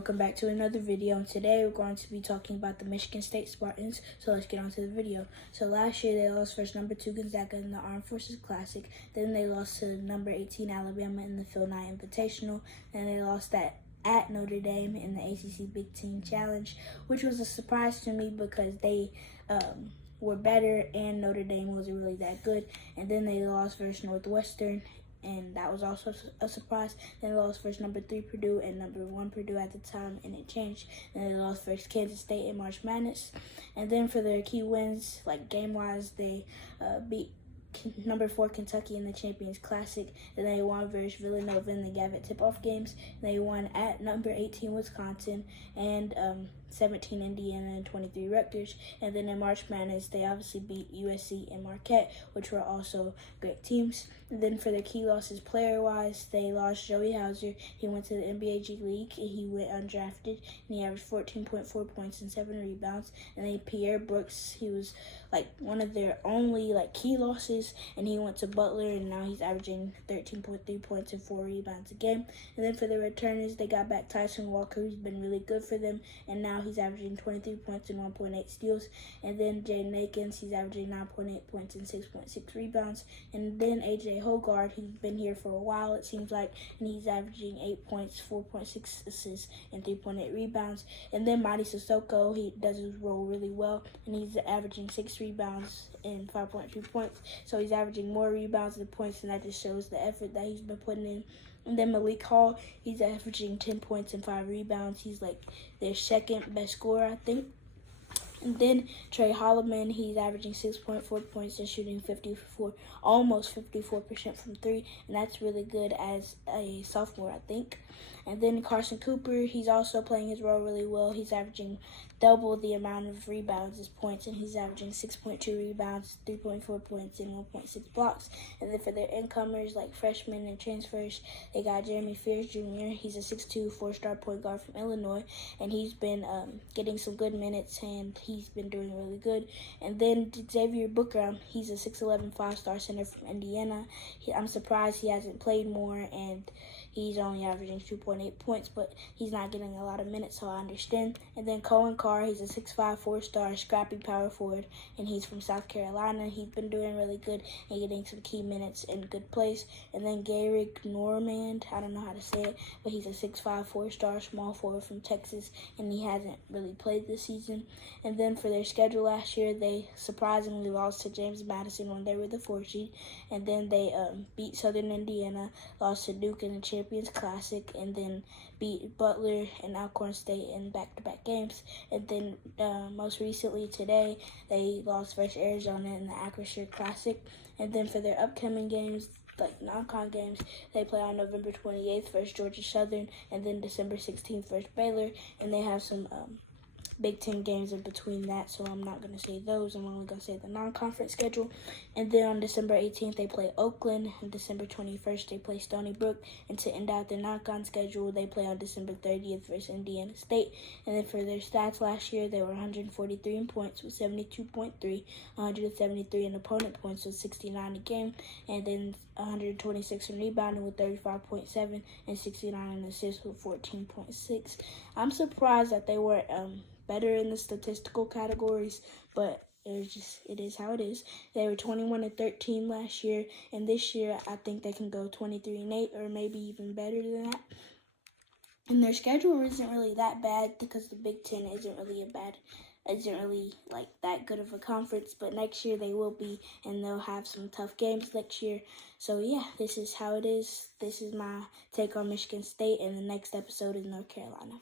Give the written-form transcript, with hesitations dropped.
welcome back to another video, and today we're going to be talking about the Michigan State Spartans. So let's get on to the video. So last year they lost first number 2 Gonzaga in the Armed Forces Classic, then they lost to number 18 Alabama in the Phil Knight Invitational, and they lost that at Notre Dame in the ACC Big Ten Challenge, which was a surprise to me because they were better and Notre Dame wasn't really that good. And then they lost versus Northwestern, and that was also a surprise. Then they lost first number 3 Purdue and number 1 Purdue at the time, and it changed. Then they lost first Kansas State in March Madness. And then for their key wins, like game-wise, they beat number 4 Kentucky in the Champions Classic, and they won versus Villanova in the Gavitt tip-off games. They won at number 18 Wisconsin and 17 Indiana and 23 Rutgers. And then in March Madness, they obviously beat USC and Marquette, which were also great teams. And then for their key losses player-wise, they lost Joey Hauser. He went to the NBA G League, and he went undrafted, and he averaged 14.4 points and 7 rebounds. And then Pierre Brooks, he was like one of their only key losses, and he went to Butler, and now he's averaging 13.3 points and 4 rebounds a game. And then for the returners, they got back Tyson Walker, who's been really good for them, and now he's averaging 23 points and 1.8 steals. And then Jaden Akins, he's averaging 9.8 points and 6.6 rebounds. And then AJ Hogard, he's been here for a while, it seems like, and he's averaging 8 points, 4.6 assists, and 3.8 rebounds. And then Mady Sissoko, he does his role really well, and he's averaging 6 rebounds and 5.2 points. So he's averaging more rebounds than points, and that just shows the effort that he's been putting in. And then Malik Hall, he's averaging 10 points and 5 rebounds. He's like their second best scorer, I think. And then Trey Holloman, he's averaging 6.4 points and shooting almost 54% from 3, and that's really good as a sophomore, I think. And then Carson Cooper, he's also playing his role really well. He's averaging double the amount of rebounds as points, and he's averaging 6.2 rebounds, 3.4 points, and 1.6 blocks. And then for their incomers, like freshmen and transfers, they got Jeremy Fears Jr. He's a 6'2", 4-star point guard from Illinois, and he's been getting some good minutes, and he's been doing really good. And then Xavier Booker, he's a 6'11", 5-star center from Indiana. I'm surprised he hasn't played more, and he's only averaging 2.8 points, but he's not getting a lot of minutes, so I understand. And then Cohen Carr, he's a 6'5", 4-star scrappy power forward, and he's from South Carolina. He's been doing really good and getting some key minutes in good place. And then Garrick Normand, I don't know how to say it, but he's a 6'5", 4-star small forward from Texas, and he hasn't really played this season. And then for their schedule last year, they surprisingly lost to James Madison when they were the 4 seed, and then they beat Southern Indiana, lost to Duke in the Champions Classic, and then beat Butler and Alcorn State in back-to-back games. And then most recently today, they lost versus Arizona in the Acrisure Classic. And then for their upcoming games, like non-con games, they play on November 28th versus Georgia Southern, and then December 16th versus Baylor, and they have some Big Ten games in between that, so I'm not going to say those. I'm only going to say the non-conference schedule. And then on December 18th, they play Oakland. And December 21st, they play Stony Brook. And to end out their non-con schedule, they play on December 30th versus Indiana State. And then for their stats last year, they were 143 in points with 72.3, 173 in opponent points with 69 a game, and then 126 in rebounding with 35.7, and 69 in assists with 14.6. I'm surprised that they weren't better in the statistical categories, but it is how it is. They were 21-13 last year, and this year I think they can go 23-8 or maybe even better than that. And their schedule isn't really that bad because the Big Ten isn't really like that good of a conference, but next year they will be, and they'll have some tough games next year. So yeah, this is how it is. This is my take on Michigan State, and the next episode is North Carolina.